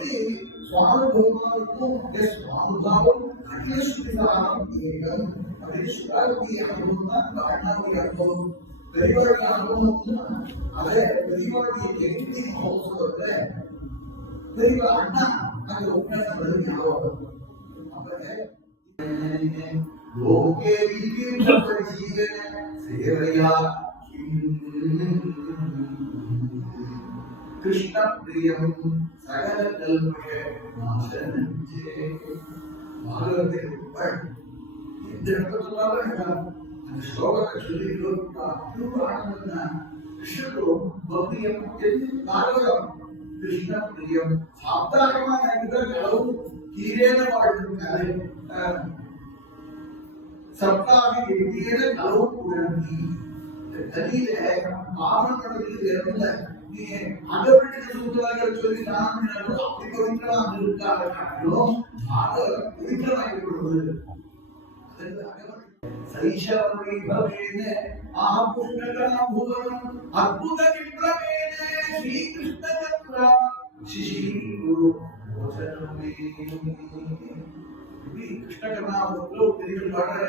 அப்படி சுவானுபவமாகவும் சுவானுபாவம் அகிலஸ்வரிதானம் ஏகம் அப்படின்னு சுதாரதி அனுபவம் தான் இந்த அண்ணாவுடைய அனுபவம் பெரியவருடைய அனுபவம் அதை பெரியவருடைய ஜெயந்தி மகோத்சவத்துல பெரியவா அண்ணா அங்க உட்கார்ந்து ஞாபகம் லோகே விஜீவன சேவையா கிருஷ்ண பிரியம் சகல நிலைமைய பாரதத்தை எந்த இடத்துல அந்த ஸ்லோகத்தை சொல்லிக்கிறோம் அவ்வளவு ஆனந்தம் கிருஷ்ணரும் பௌரியம் எதுவும் பாரதம் கிருஷ்ண பிரியம் சாப்தாகமாக நடக்கிற அளவு கீரேன வாழ்க்கும் கலை சப்தாக எங்கேயே அளவு உணர்ந்தி கலியில பாவம் நடந்தது வேறும் இல்லை அகப்பட்டு சூத்திரங்கள் சொல்லி நான் அப்படி பவித்திரமாக இருக்காலும் ஆக பவித்திரமாகி விடுவது சைஷவை பவேன அற்புத விப்ரவேன ஸ்ரீகிருஷ்ண குரு வசனமே இப்படி பாடுற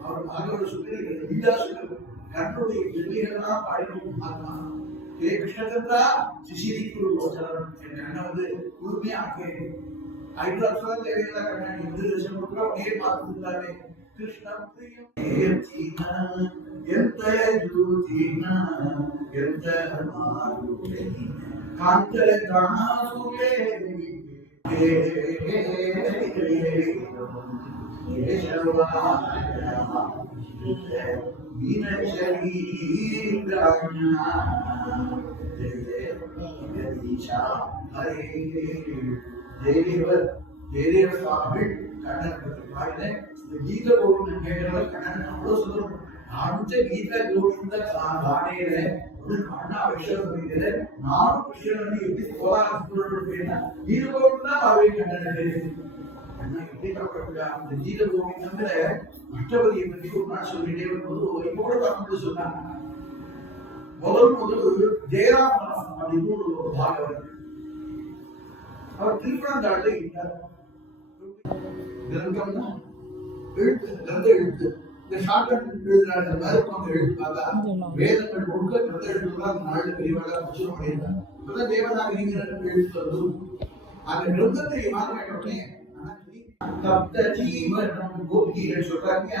அவர் பாகவத பாடினோம் இதே கிருஷ்ணச்சந்திரா சிசிரிக்கு ஒரு கோச்சரம் கண்ணை வந்து கூர்மையாக்கு ஐட்ராக்சுவலா தேவையில்ல கண்ணாடி இந்து தர்ஷனம் கொடுக்குற உடனே பார்த்துருந்தாலே கிருஷ்ண பிரியம் எந்த எந்த من شريك தேவர் தேவர் சுவாமிகள் கண்ணன் பற்றி பாடின இந்த கீத கோவிந்தன் கேட்டவரை கண்ணன் அவ்வளவு சுந்தரம் நானும் கீத கோவிந்த பாடையில அண்ணா விஷயம் அந்த கீத கோவிந்தங்கிற அஷ்டபதியை பற்றி ஒரு நாள் சொல்லிட்டே வரும்போது இப்போ கூட தமிழ் சொன்னாங்க. முதல் முதல் ஜெயராம் அப்படின்னு ஒரு பாகவன் அவர் திருப்பணந்தாள்ல இருந்தார். கிரந்தம்னா எழுத்து கிரந்த எழுத்து. இந்த ஷார்ட்கட் எழுதுறாங்க மேற்கொண்டு எழுத்து வேதங்கள் முழுக்க கிரந்த எழுத்துலாம் அந்த பெரியவாளா வச்சுரும் பண்ணியிருந்தாங்க தேவநாகரிங்கிற எழுத்து வந்து அந்த கிரந்தத்தை மாற்ற உடனே தப்த ஜீவனம் கோபிகள் சொல்றாங்க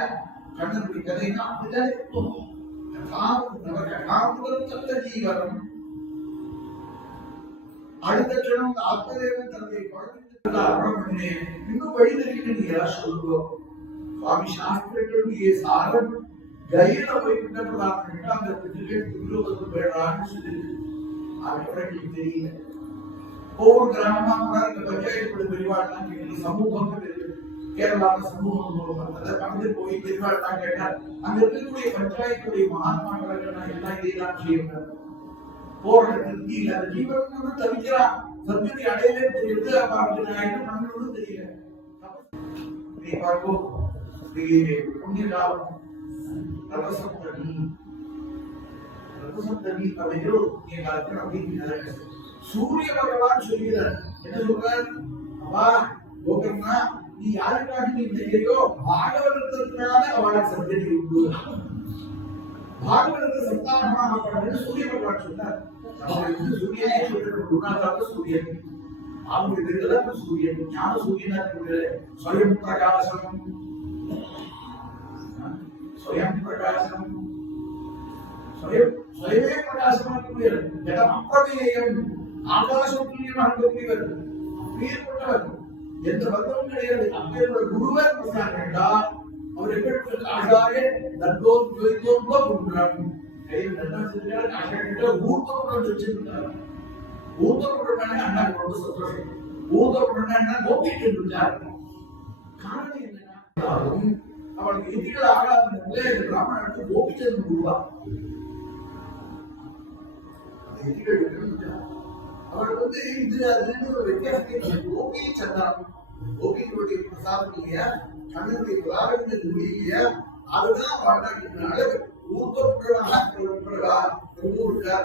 கண்ணனுடைய கதைன்னா அப்படிதான் இருக்கும் காமம் தப்த ஜீவனம் அடுத்த க்ஷணம் ஆத்மதேவன் தன்னுடைய குழந்தை அர்ப்பணம் இன்னும் வழி தெரிவிக்கிறீங்களா சொல்லுவோம் சுவாமி சாஸ்திரங்களுடைய சாரம் கையில போய் விண்ணப்பலாம் அந்த பிள்ளைகள் துருவது போயிடலாம்னு அவர்களுக்கு தெரியல ஒவ்வொரு கிராமமா கூட இந்த பஞ்சாயத்து பெரியவாழ்லாம் கேரளாவில் சமூகம் அந்த பக்கத்தில் போய் பெரியவாழ்லாம் கேட்டால் அங்க இருக்கக்கூடிய பஞ்சாயத்துடைய மகாத்மாக்கள் எல்லாம் இதைதான் செய்யணும் போற திருப்தி அந்த ஜீவன் வந்து தவிக்கிறான். சத்தியத்தை அடையவே தெரியுது அப்ப நான் என்ன பண்ணணும்னு தெரியல. நீ பார்ப்போம் புண்ணிய காலம் அப்படிங்கிற ஒரு புண்ணிய காலத்தில் அப்படின்னு சூரிய பகவான் சொல்கிறார். என்ன சொல்றார்? அப்பா நீ யாருக்காக நீ பாகவதத்திற்கான அவளை சந்ததி உண்டு. பாகவதத்தை சந்தானமாக பண்ணு சூரிய பகவான் சொன்னார். நமக்கு சூரியனே சொல்லிட்டு குருநாதாக்கு சூரியன். அவங்களுக்கு இருக்கிறதா சூரியன். ஞான சூரியனா இருக்கிற ஸ்வயம் பிரகாசம். ஸ்வயம் பிரகாசம். சுயமே பிரகாசமா இருக்கிற இடம் அப்பிரமேயம் ஆகாசம் துல்லியமாக இருக்கக்கூடியவர் அப்பேற்பட்டவர் எந்த பந்தமும் கிடையாது. அப்பேற்பட்ட குருவர் சொன்னார்களா அவர் எப்படி ஆகாய தத்தோம் துவைத்தோம் குன்றம் கையில் நல்லா வச்சிருந்தார். அண்ணா ரொம்ப சந்தோஷம். கோபிட்டு இருந்தார். காரணம் என்னன்னா அவளுக்கு எதிரிகள் ஆகாத நிலையில பிராமணனுக்கு கோபிச்சந்திரன் குருவா. எதிரிகள் வந்து இது வித்தியாசத்தை கோபி சந்திரன் கோபியினுடைய பிரசாதம் இல்லையா? கண்ணனுடைய பிராரண்ய இல்லையா? அதுதான் வாழ்நாட்டினால ஊத்தப்படுவா ஊருக்கா?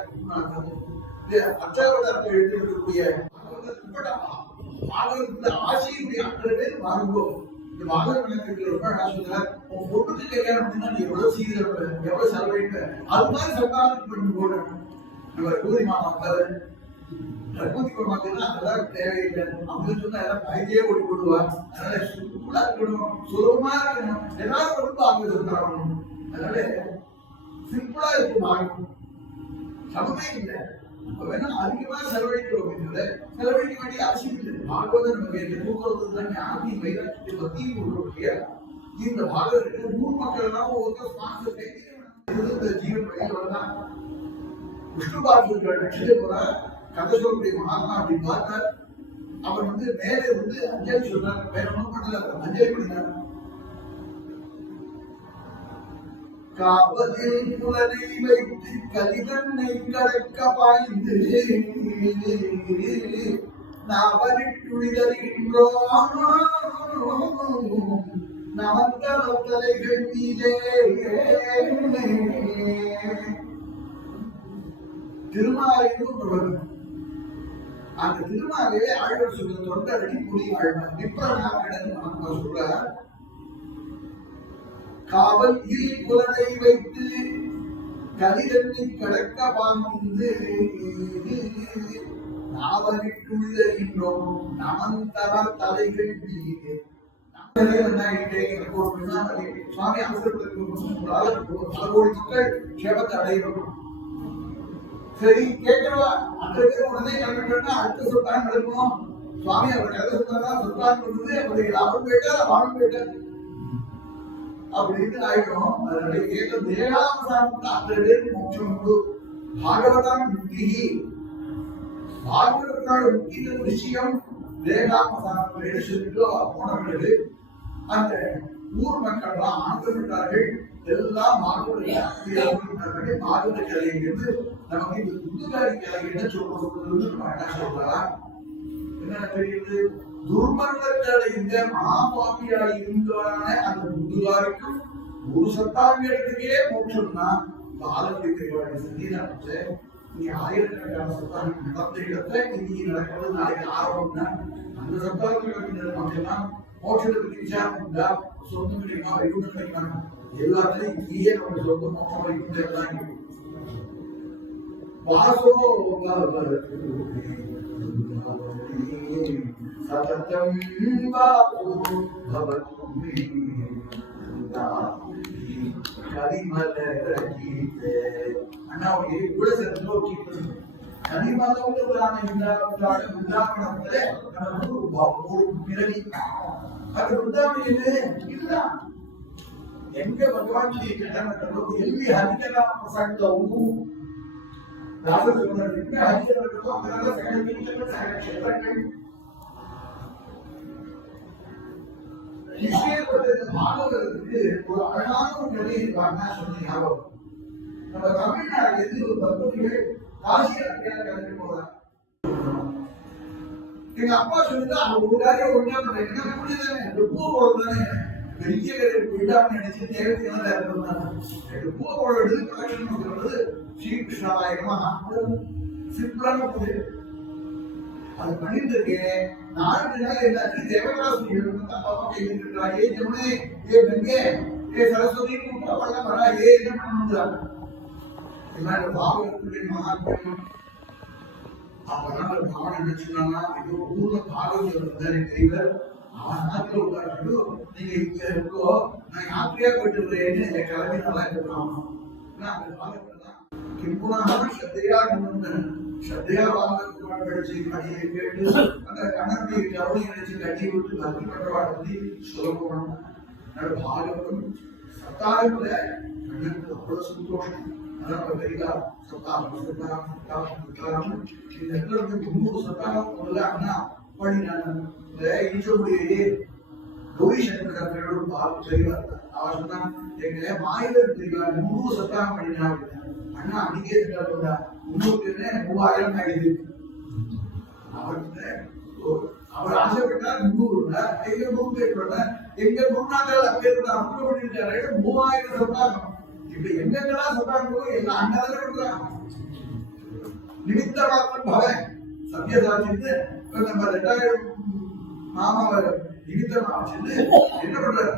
அச்சாவதாரத்தை எழுதிருக்கக்கூடிய உட்பட பாகவதத்துல ஆசையுடைய இந்த பாகவத விளக்கத்துல ரொம்ப அழகா சொல்றார் உன் பொண்ணுக்கு கல்யாணம் பண்ணா நீ எவ்வளவு சீக்கிரம் எவ்வளவு செலவழிப்ப? அது மாதிரி சம்பாதிக்கு பண்ணி போடணும் இவர் கூதி மாமா அதெல்லாம் தேவையில்லை. அப்படின்னு சொன்னா எல்லாம் பயந்தே ஓடி போடுவா அதனால இருக்கணும் சுலபமா இருக்கணும். எல்லாரும் ரொம்ப அவங்க சொல்றாங்க அதனால சிம்பிளா இருக்கும் வாங்கணும் சமமே இல்லை. வேணா அதிகமா செலவழிக்கிறோம் செலவழிக்க வேண்டிய அவசியம் இல்லை. பாகவதம் நமக்கு இந்த தூக்குறது தான் பத்தியும் இந்த பாகவதற்கு ஊர் மக்கள் எல்லாம் ஒருத்தர் ஸ்பான்சர் ஜீவன் வழியில் வரலாம் விஷ்ணு பாசுகள் கதை சொல்லக்கூடிய மகாத்மா அப்படி பார்த்தார். அவர் வந்து மேலே வந்து அஞ்சலி சொல்றார். வேற ஒன்றும் பண்ணல அஞ்சலி பண்ணினார் காவலில் புலனை வைத்து கடக்க பாய்ந்து தலைகள் மீதே. திருமாலையும் அந்த திருமாலே ஆழ்வர் சொல்ற தொண்டரடி புலி ஆழ்வார் விப்ரநாராயணன் மகாத்மா சொல்றார். காவல் இல் புலனை வைத்து கலிதண்ணி கடக்க பாய்ந்து நாவலிட்டுழிதறிகின்றோம் நமந்தவர் தலைகள் மீது சுவாமி அவசரப்படுத்தி பல கோடி மக்கள் சேவத்தை அடையணும். சரி கேட்கிறவா அந்த பேர் உடனே கிளம்பிட்டா அடுத்த சொத்தான் நடக்கணும் சுவாமி அவர் கதை சொன்னா சொத்தான் இருந்தது அவருக்கு லாபம் போயிட்டா வாங்க போயிட்டார் அப்படின்னு ஆயிடும் அதனால ஏக தேகாவசானத்துல அந்த பேருக்கு மோட்சம் உண்டு. பாகவதான் முக்தி. பாகவதோட முக்கிய விஷயம் தேகாவசானத்துல சொல்லிட்டு போன அந்த ஊர் மக்கள்லாம் ஆனந்தப்பட்டார்கள். எல்லாம் பாகவத பாகவத கலைங்கிறது நமக்கு இந்த புதுகாரி கலை என்ன சொல்றது என்ன சொல்றா. என்ன தெரியுது? துர்மரணத்தால் இந்த மகாபாபியாய் இருந்தவரான அந்த புதுகாரிக்கும் ஒரு சத்தாங்க இடத்துக்கே மோட்சம்னா பாலப்படி பெரியவாடி சந்தி நடந்து ஆயிரக்கணக்கான சத்தாங்க நடந்த இடத்துல இன்னைக்கு நடக்கிறது நாளைக்கு ஆரம்பம்னா அந்த சத்தாங்க மக்கள்லாம் மோட்சத்தை மோட்சத்துக்கு விசாரம் உண்டா சொந்தம் நம்ம சொந்த மோட்சம் வாசோ சததம் அண்ணா ஒரு கூட சேர்ந்து ஒரு கீர்த்தனம் கனிமலவுடனான இந்த உதாரணத்துல நமக்கு ஒரு பிறவி அது உதாரணம் இதுதான் எங்க ಭಗವಾನ್ ಎಲ್ಲಿ ಹರಿಕಲ ಪ್ರಸಂಗವು ದಾಸರು ಎಲ್ಲಿ ಹರಿಕಲಗಳು ಅದರ ಸಂಗತಿಗಳು ಕ್ಷೇತ್ರಗಳು விஷயப்பட்டது மாணவர்களுக்கு ஒரு அழகான ஒரு நிலை இருப்பாங்க சொல்லி ஞாபகம் நம்ம தமிழ்நாடு எது ஒரு தம்பதிகள் காசி கிளம்பி போறாங்க எங்க அப்பா சொல்லுது அவங்க ஒரு காரியம் ஒண்ணா பண்ண புரியுதானே பூ போடுறது தானே? பெரிய விழாவை நினைச்சு தேவதையான இருந்தாங்க பூ கலெக்ஷன் பண்றது சிம்பிளான அது பண்ணிட்டு இருக்கேன். நாலு நாள் எல்லாத்தையும் தேவதாசி அப்பா ஏ ஜமுனே ஏ கங்கே ஏ சரஸ்வதி வரா ஏ என்ன எல்லாரும் பாவத்துடைய மகாத்மியம் அப்பதான் ஒரு பாவனை நினைச்சுனா ஐயோ ஊர்ல பாகவதர் இருந்தாரு பெரியவர் அவன் நாட்டில் உட்கார்ந்து நீங்க இங்க இருக்கோ? நான் யாத்திரையா போயிட்டு இருக்கிறேன்னு கிளம்பி நல்லா அந்த கிம்புனாக சத்தையா படிச்சு கேட்டு அந்த கண்ணனுடைய கருணை நினைச்சு கட்டி விட்டு பண்றவா பத்தி பாகவதம் சத்தாரத்துல கண்ணனுக்கு அவ்வளவு சந்தோஷம். இந்த இடத்துல வந்து முன்னூறு சத்தாரம் முதல்ல அண்ணா பண்ணினாங்க இந்த ஈஸ்வருடைய கௌரி சங்கர் பால் அவர் சொன்னா எங்க மாயிரம் தெரிவார் முன்னூறு சத்தாரம் பண்ணினா அண்ணா அன்னைக்கே சொல்றா முன்னூறு மூவாயிரம் ஆயிடுது அவர் ஆசைப்பட்டார் எங்க நூறு பேர் எங்க அப்பேற்பட்ட பண்ணிருக்காரு மூவாயிரம் இப்படி என்னென்னலாம் சொல்றாங்களோ எல்லாம் அங்கதானே பண்றாங்க நிமித்த மாத்திரம் பவ சத்யசாட்சித்து இப்ப நம்ம ரெண்டாயிரம் மாமாவை நிமித்தமா வச்சிருந்து என்ன பண்றாரு?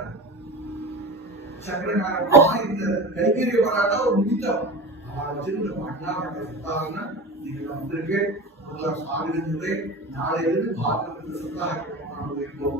சங்கரநாராயணமா இந்த கைகரிய போராட்டம் ஒரு நிமித்தம். அவளை வச்சிருந்து பண்ணா பண்ற நீங்க வந்திருக்கேன். முதல்ல சுவாமியிலிருந்து நாளையிலிருந்து பாரதத்தில் சுத்தாக இருக்கோம்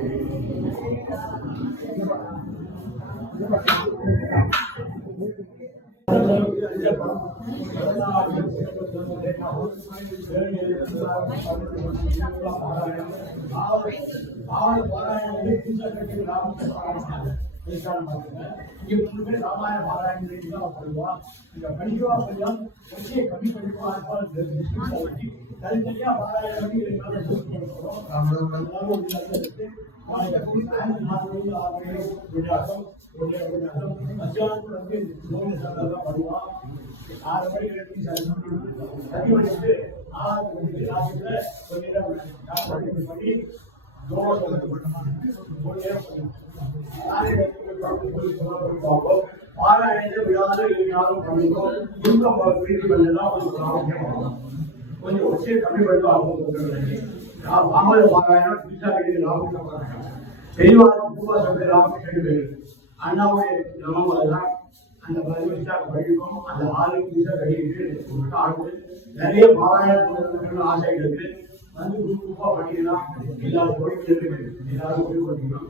ಈ ಮುಂದೆ ರಾಮಾಯಣ ಪಾರಾಯಣದಿಂದ ಬರುವ ಈಗ ಕಣಿಯುವ ಪರ್ಯಂತ ವರ್ಷೆ ಕಮ್ಮಿ ಕಣಿಯುವ ಅರ್ಪಣೆ ಕಲಿಕೆಯ ಪಾರಾಯಣದಲ್ಲಿ ರಾಮರಾಮ ನಾವು ஹரே ஹரே ஹரே கிருஷ்ண ஹரே கிருஷ்ண கிருஷ்ண ஹரே ராம ஹரே ராம ராம ராம ஹரே ஹரே ஹரே கிருஷ்ண ஹரே ராமாயண பாராயணம் பண்ணுவான் இங்க படிக்கவா படிக்கலாம் கொஞ்சம் கம்மி படிப்பா தனித்தனியா பாராயணம் பண்ணி எங்களால பூர்த்தி பண்ணுறோம் ஆறு மணிக்கு ரெண்டு சரி பண்ணிட்டு ஆறு மணிக்கு ராத்திரில கொஞ்ச நேரம் பண்ணி பாராயணத்தை விடாத யாரும் பண்ணிக்கோ இன்பம் வீட்டு பண்ணலாம் கொஞ்சம் ஒச்சையை கம்மி பண்ணுவா ராமத பாராயணம் புதுசா கிடையாது ராமகிருஷ்ண பாராயணம் பெரியவாள் உபவாசம் ராமகிருஷ்ணன் பேரு அண்ணாவுடைய நமம் அதெல்லாம் அந்த பதினஞ்சா படிக்கும் அந்த ஆளு புதுசா கட்டிட்டு ஆடு நிறைய பாராயணம் ஆசை இருக்கு. வந்து குரூப்பா பண்ணிக்கலாம் எல்லா போயிட்டு எல்லாரும் போய் பண்ணிக்கலாம்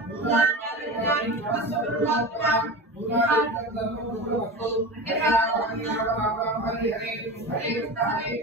சுவாமி Hare